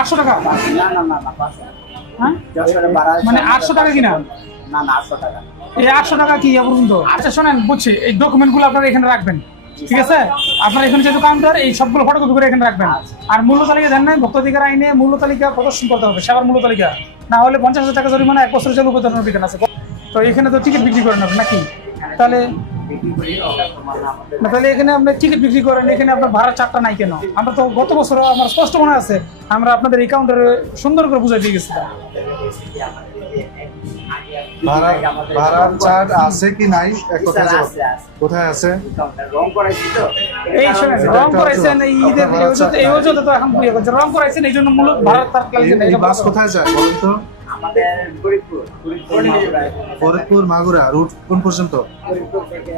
800 টাকা? না না না না 500 হ্যাঁ যশোরে ভাড়া মানে 800 টাকা কিনা? না না 800 টাকা। এই 800 টাকা কি পর্যন্ত? আচ্ছা শোনেন, বুঝছি, এই ডকুমেন্টগুলো আপনারা এখানে রাখবেন, ঠিক আছে? আপনার এখানে যেহেতু কাউন্টার, এই সবগুলো ফটোকপি করে এখানে রাখবেন। আর মূল্য তালিকা দেন নাই, ভোক্তাধিকার আইনে মূল্য তালিকা প্রদর্শন করতে হবে, সেবার মূল্য তালিকা না হলে 50,000 টাকা জরিমানা, 1 বছরের জেল উপদানের বিধান আছে। তো এখানে তো টিকিট বিক্রি করেন আপনি নাকি? তাহলে তাহলে এখানে আপনি টিকিট বিক্রি করেন, এখানে আপনার ভাড়া চারটা নাই কেন? আমরা তো গত বছর আমার স্পষ্ট মনে আছে, আমরা আপনাদের এই কাউন্টারে সুন্দর করে বুঝাই দিয়ে গেছিলাম। ভাড়ার চার্জ আছে কি নাই? কোথায় আছে? রং করাইছি তো। এই শোনেন, রং করাইছেন এই ঈদের এই অজুহাতে তো এখন পুড়িয়ে গেছে, রং করাইছেন এই জন্য মূল ভাড়া তার এই বাস কোথায় যায় বলুন তো? আমাদের ফরিদপুর ফরিদপুর মাগুরা রুট কোন পর্যন্ত? ফরিদপুর থেকে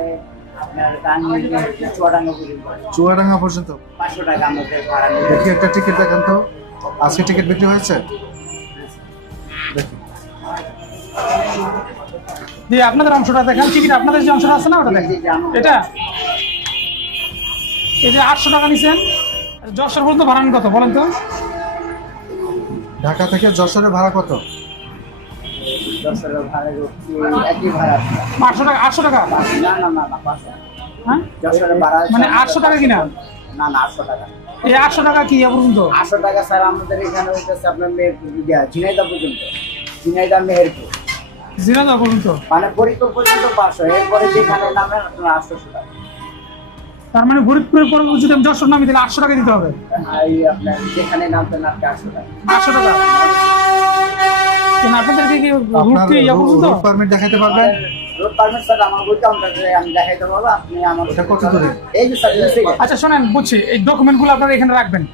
আপনার টাঙ্গাইল চুয়াডাঙ্গা পর্যন্ত। চুয়াডাঙ্গা পর্যন্ত 500 টাকা আমাদের ভাড়া। দেখি একটা টিকিট দেখান তো, আজকে টিকিট বিক্রি হয়েছে? দেখি দিয়ে আপনাদের অংশটা দেখেন, টিকিট আপনাদের যে অংশটা আছে না ওটা দেখেন। এটা এই যে 800 টাকা নিছেন, যশোর পর্যন্ত ভাড়া কত বলেন তো? ঢাকা থেকে যশোরের ভাড়া কত? যশোরের ভাড়া হচ্ছে একই ভাড়া। 800 টাকা? 800 টাকা? না না না না 500। হ্যাঁ যশোরের ভাড়া মানে 800 টাকা কিনা? না না 800 টাকা। এই 800 টাকা কি পর্যন্ত? 800 টাকা স্যার আমাদের এখানে হইতেছে আপনার ঝিনাইদহ পর্যন্ত, ঝিনাইদহ মেহেরপুর জিনাদা পর্যন্ত, মানে ফরিদপুর পর্যন্ত 500। এরপরে যেখানে নামেন আপনার 800 টাকা। তার মানে ফরিদপুরের পর যদি আমি যশোর নামি তাহলে 800 টাকা দিতে হবে? এই আপনার যেখানে নামবেন আপনি 800 টাকা। 800 টাকা কেন? আপনাদেরকে কি আপনার রুট পর্যন্ত রুট পারমিট দেখাতে পারবেন? রোড পারমিট স্যার আমার বইতে আমি দেখাইতে পারবো, আপনি আমার এটা কত দূরে? এই যে স্যার এই যে আচ্ছা শোনেন, বুঝছি, এই ডকুমেন্টগুলো আপনারা এখানে রাখবেন,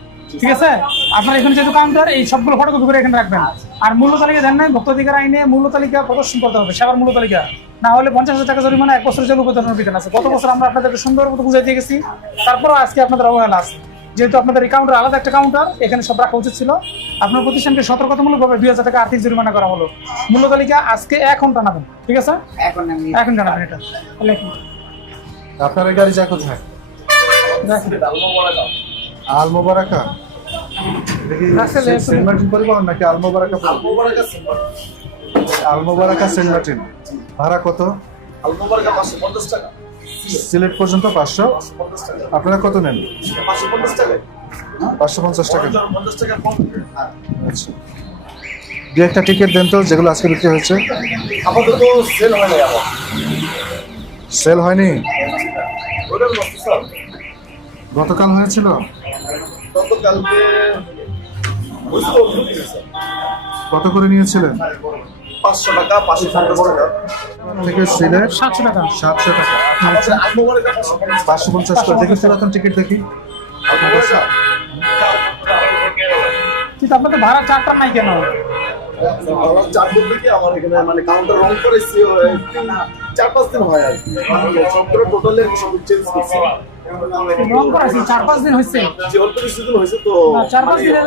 ঠিক আছে? আপনার এখানে যেহেতু কাউন্টার, এই সবগুলো ফটোকপি করে এখানে রাখবেন। আর মূল্য তালিকা দেন নাই, ভোক্তাধিকার আইনে মূল্য তালিকা প্রদর্শন করতে হবে, সেবার মূল্য তালিকা না হলে 50,000 টাকা জরিমানা, 1 বছরের জেল উপদানের বিধান আছে। গত বছর আমরা আপনাদেরকে সুন্দর মতো বুঝাই দিয়ে গেছি, তারপরও আজকে আপনাদের অবহেলা আছে। যেহেতু আপনাদের এই কাউন্টার আলাদা একটা কাউন্টার, এখানে সব রাখা উচিত ছিল। আপনার প্রতিষ্ঠানকে সতর্কতামূলকভাবে 2,000 টাকা আর্থিক জরিমানা করা হলো। মূল্য তালিকা আজকে এখন জানাবেন, ঠিক আছে? এখন আমি এখন জানাবেন এটা লেখুন। আপনার এই গাড়ি যায় কোথায়? আল মোবারকা। দেখি আসলে সেন্ট মার্টিন পরিবহন নাকি আল মোবারকা? আল মোবারকা সেন্ট মার্টিন। ভাড়া কত? আলমোবারকা 550 টাকা। সিলেট পর্যন্ত 500। আপনারা কত নেন? 550 টাকা। 550 টাকা। 50 টাকা কম। আচ্ছা, দু একটা টিকিট দেন তো যেগুলো আজকে বিক্রি হয়েছে। আপাতত সেল হয় না আমার। সেল হয়নি? ওটা নষ্ট স্যার। গতকাল হয়েছিল? গতকালকে বুঝতে স্যার। কত করে নিয়েছিলেন? 500 টাকা, 550 টাকা। থেকে সিলেট 700 টাকা। 700 টাকা। আমাদের আলমোবারকা 550 টাকা। দেখি পুরাতন টিকিট দেখি। আলমোবারকা কিন্তু আপনাদের ভাড়া চারটা নাই কেন? আমার 4 দিন থেকে আমার এখানে মানে কাউন্টার রং করেছি 4-5 দিন হয় আর কি। সবগুলো টোটালি সব চেঞ্জ করছি। রং করাইছি 4-5 দিন হয়েছে। যে অল্প কিছু দিন হয়েছে তো না, 4-5 দিনের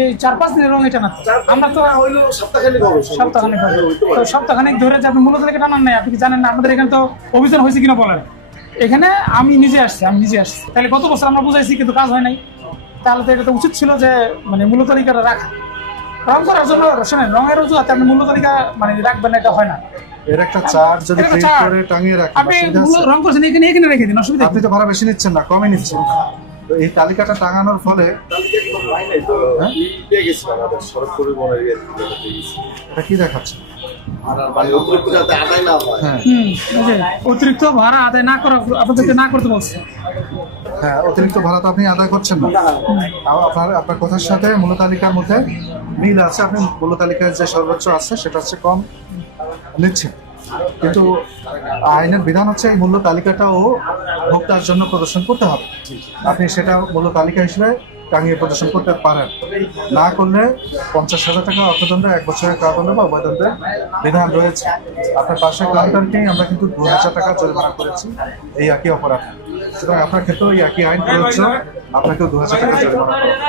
এই 4-5 দিনের রং এটা না। আমরা তো হইলো সপ্তাহখানেক হবে। সপ্তাহখানেক হবে। তো সপ্তাহখানেক ধরে যে আপনি মূল্য তালিকা টানান নাই, আপনি কি জানেন না আমাদের এখানে তো অভিযান হয়েছে কিনা বলেন? এখানে আমি নিজে আসছি। তাহলে গত বছর আমরা বুঝাইছি কিন্তু কাজ হয় নাই। তাহলে তো এটা তো উচিত ছিল যে মানে মূল্য তালিকাটা রাখা। রং করার জন্য শোনেন, রঙের অজুহাতে আপনি মূল্য তালিকা মানে রাখবেন না, এটা হয় না। এর একটা চার্জ যদি এটা একটা প্রিন্ট চার্জ। করে টাঙিয়ে রাখেন, আপনি অসুবিধা আছে? রং করছেন এখানে রেখে দিন, অসুবিধা আপনি তো ভাড়া বেশি নিচ্ছেন না, কমই নিচ্ছেন। তো এই তালিকাটা টাঙানোর ফলে কালকে একদম হয় নাই তো পেয়ে গেছি আমাদের সড়ক পরিবহনের ইয়ে থেকে পেয়ে গেছি। এটা কি দেখাচ্ছে? আর মানে অতিরিক্ত যাতে আদায় না হয়। হ্যাঁ এই যে অতিরিক্ত ভাড়া আদায় না করা, আপনাদেরকে না করতে বলছে। হ্যাঁ, অতিরিক্ত ভাড়া তো আপনি আদায় করছেন না। আপনার কথার সাথে মূল্য তালিকার মধ্যে মিল আছে। আপনি মূল্য তালিকায় যে সর্বোচ্চ আছে সেটা হচ্ছে কম নিচ্ছেন, কিন্তু আইনের বিধান হচ্ছে এই মূল্য তালিকাটাও ভোক্তার জন্য প্রদর্শন করতে হবে। আপনি সেটা মূল্য তালিকা হিসেবে টাঙিয়ে প্রদর্শন করতে পারেন, না করলে 50,000 টাকা অর্থদণ্ড, 1 বছরের কারাদণ্ড বা উভয়দণ্ডের বিধান রয়েছে। আপনার পাশের কাউন্টারকেই আমরা কিন্তু 2,000 টাকা জরিমানা করেছি এই একই অপরাধে। সুতরাং আপনার ক্ষেত্রেও এই একই আইন প্রযোজ্য, আপনাকেও 2,000 টাকা জরিমানা করা হবে।